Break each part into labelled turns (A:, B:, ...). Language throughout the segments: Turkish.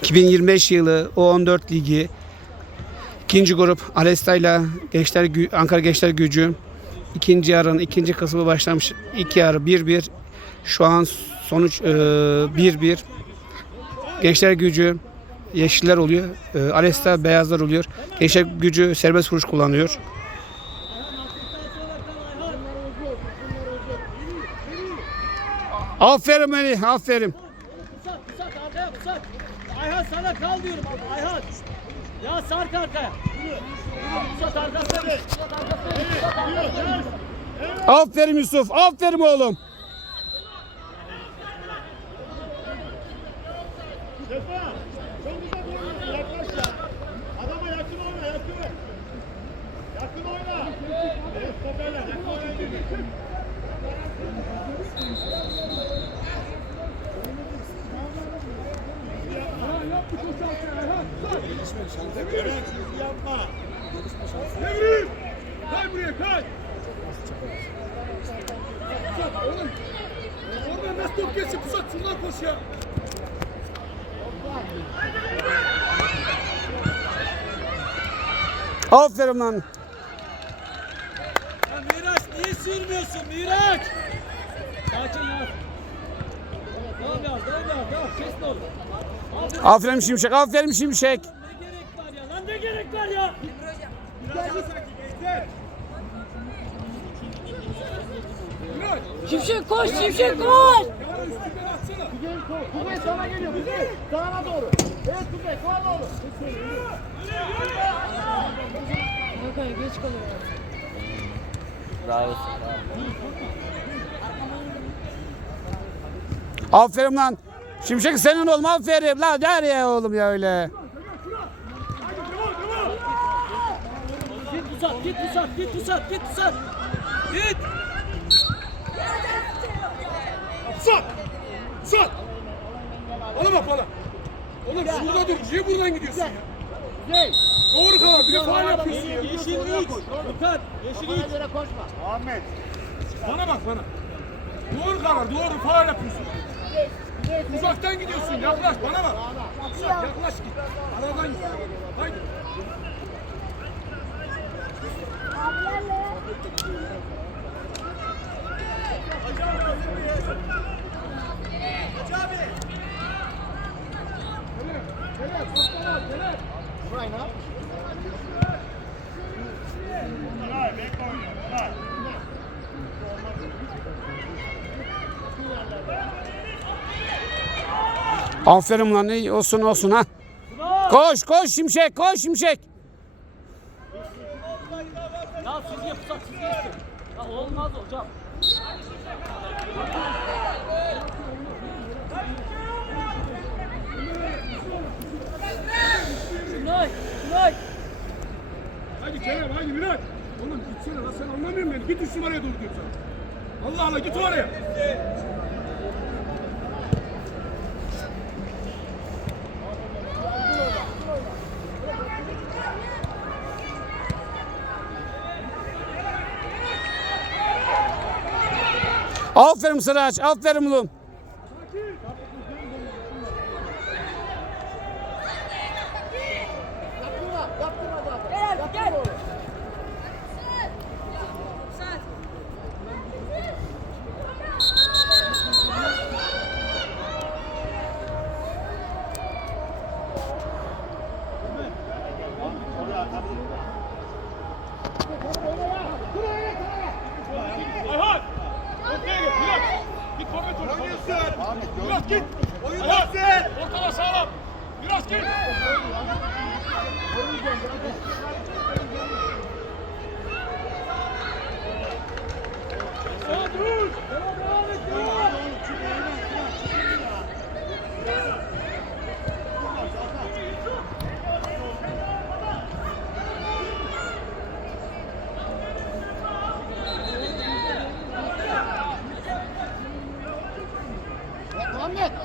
A: 2025 yılı U14 Ligi ikinci grup Alesta ile Gençler Ankara Gençler Gücü ikinci yarının ikinci kısmı başlamış. İki yarı 1-1. Şu an sonuç e, 1-1. Gençler Gücü yeşiller oluyor. E, Alesta beyazlar oluyor. Gençler Gücü serbest vuruş kullanıyor. Aferin Melih, aferin.
B: Pusat, pusat arkaya pusat. Ayhan sana kal diyorum abi Ayhan. Ya sark arkaya. Pusat arkasına geç.
A: Aferin Yusuf, aferin oğlum.
C: Yapma. Devrim! Kay buraya, kay! Oğlum. Oradan nasıl top geçsin Pusat, şuradan koş ya.
A: Aferin lan.
B: Ya Miraç niye sürmüyorsun Miraç? Sakin ya. Devam ya, devam ya, devam. Kes de oğlum. Aferin
A: Şimşek, aferin Şimşek.
B: Ne gerek var ya? Lan ne gerek var ya?
D: Şimşek koş, Şimşek koş.
C: Kuzey sana geliyor, Kuzey. Sağına doğru. Evet Kuzey, sağa doğru.
D: Hakan geç kalıyor.
A: Aferin lan. Şimşek senin oğlum, aferin. La der ya oğlum ya öyle.
B: Git pusat, git pusat, git pusat, git pusat. Git.
C: Pusat! Pusat! Bana bak bana. Oğlum şurada dur. Niye buradan gidiyorsun ya? Kuzey. Doğru karar. Bir de faal yapıyorsun ya.
B: Yeşil 3. Furkan, yeşil 3.
C: Ahmet. Bana bak bana. Doğru karar. Doğru faal yapıyorsun. Uzaktan gidiyorsun. Yaklaş bana bak. Yaklaş git. Aradan git. Haydi.
A: Aferin lan, iyi olsun olsun ha. Koş, koş Şimşek, koş Şimşek.
B: Ya siz yapacak siz geçsin. Ya olmaz hocam. Günay, Günay.
C: Hadi Kerem hadi Miraç. Oğlum gitsene lan sen anlamıyor musun beni? Git üç numaraya doğru diyorum sana. Allah Allah git oraya.
A: Aferin Sıraç, aferin oğlum.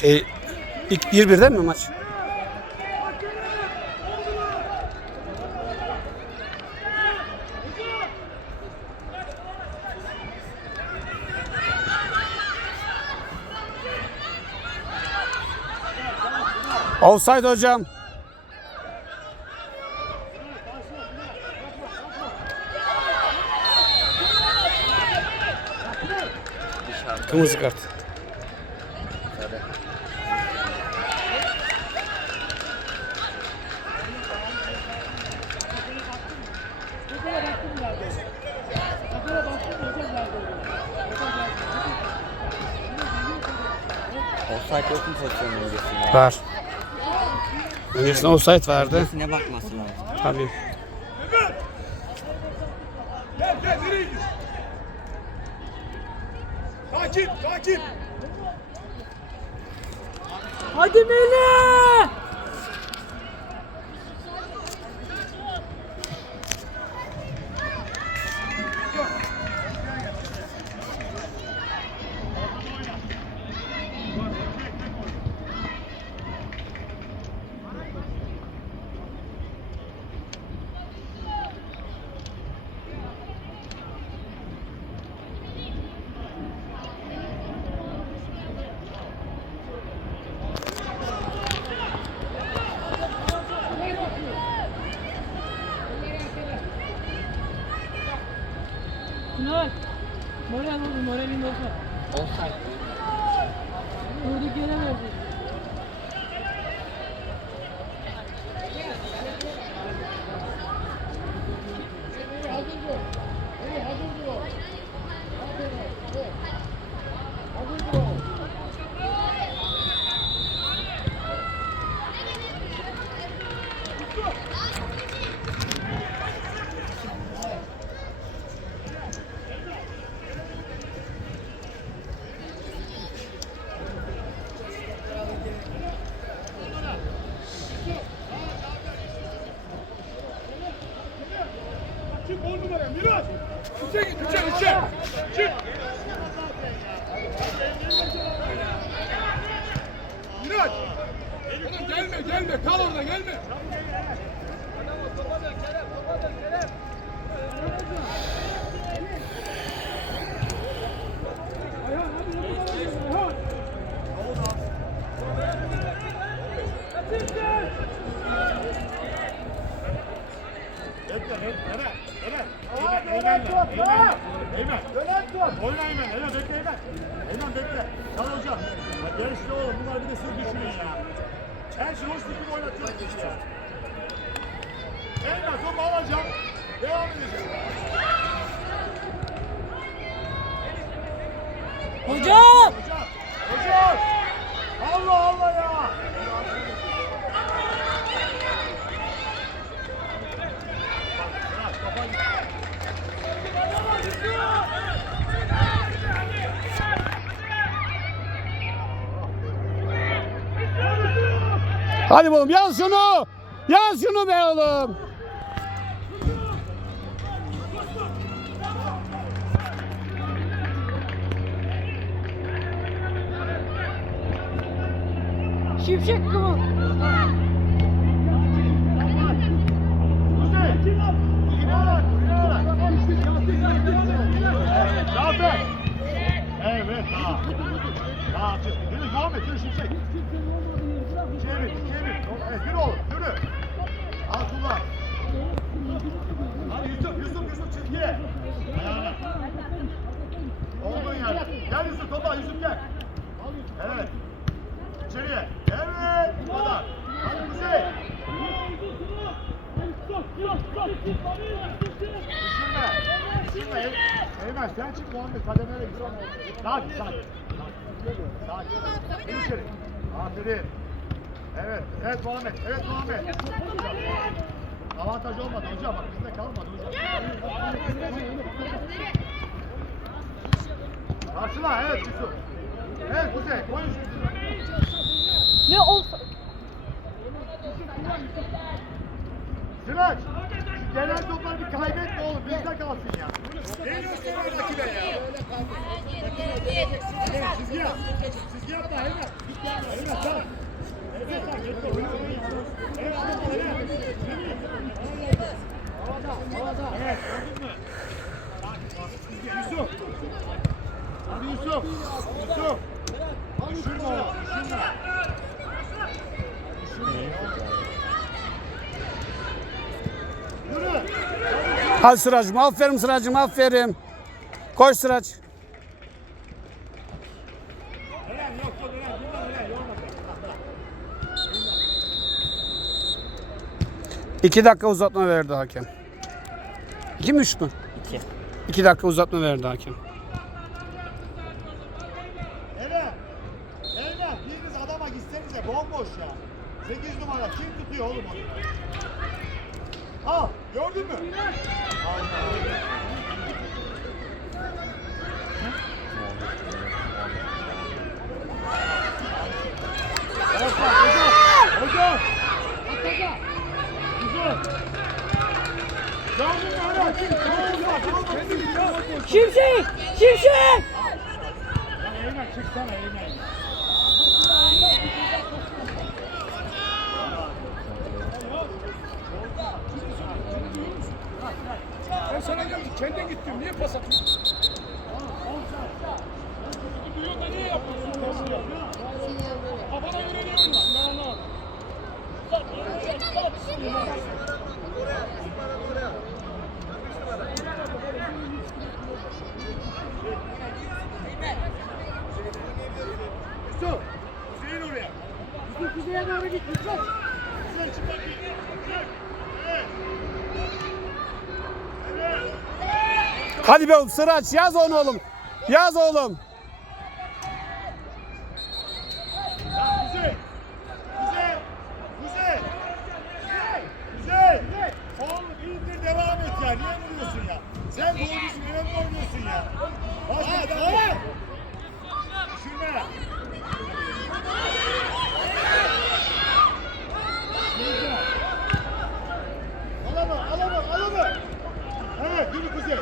A: Şey ilk 1-1'den mi maç? Offside hocam. Kırmızı kart.
E: Offside yok mu pozisyonun öncesinde?
A: Var. Öncesinde offside vardı.
E: Öncesine bakması lazım.
A: Tabii.
F: Takip, takip.
D: Hadi Melih.
A: Hadi oğlum yaz şunu. Yaz şunu be oğlum.
D: Şimşek kıvıl.
F: Zafer. Evet, daha. Daha açık. Yürü, devam et, yürü şimşek. Çevir, çevir. Evet, yürü oğlum, yürü. Al kullan. Hadi Yusuf, Yusuf, Yusuf çizgiye. Ayağına. Olduğun yerde. Gel Yusuf, topa, Yusuf gel. Evet. İçeriye. Evet, bu kadar. Hadi Kuzey. Düşürme. Düşürme. Eymen sen çık Muhammed kademeye git. Sakin sakin. Sakin. Bir içeri. Aferin. Evet. Evet Muhammed. Evet Muhammed. Avantaj olmadı hocam. Bak bizde kalmadı hocam. Karşıla. Evet Yusuf. Evet Kuzey. Koy
D: Ne olsa?
F: Sıraç. Genel topları bir kaybetme oğlum. Bizde kalsın ya. Ne göster oradakine ya? Çizgi yap. Çizgi yapma hemen. Hemen tamam. Evet, Yusuf. Hadi Yusuf. Yusuf. Düşürme. Düşürme. Düşürme.
A: Hadi Sıracım. Aferin Sıracım. Aferin. Koş Sıraç.
F: Eren yok yok Eren. Bundan Eren yorma.
A: İki dakika uzatma verdi hakem. İki mi üç mü?
E: İki.
A: İki dakika uzatma verdi hakem.
F: Eren. Eren biriniz adama gitsenize bomboş ya. 8 numara kim tutuyor oğlum onu? Al gördün mü?
D: Şimşek! Şimşek!
F: Lan Eymen çıksana Eymen.
C: Kendin gittin. Niye pas atıyorsun? Duyuyor da niye yapıyorsun pası ya? Kafana göre niye oynuyorsun? Ben anlamadım.
F: Yusuf. Hüseyin oraya. Yusuf kuzeye doğru git Yusuf. Kuzey çıkar git. Yusuf. Evet. Evet.
A: Hadi be oğlum Sıraç yaz onu oğlum. Yaz oğlum.
F: Sen doğrusun. Önemli oynuyorsun ya. Başka hadi hadi. Düşürme. Al onu, al onu, al onu. Evet, yürü Kuzey.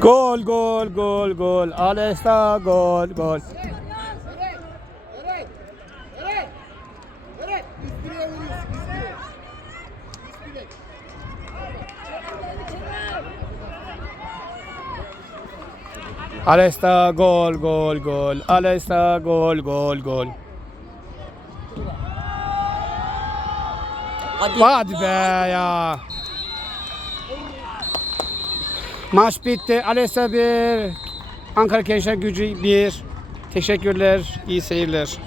A: Gol gol gol gol. Alesta gol gol. Alesta gol gol gol. Alesta gol gol gol. Hadi. Be ya. Maç bitti. Alesta 1. Ankara Gençler Gücü 1. Teşekkürler. İyi seyirler.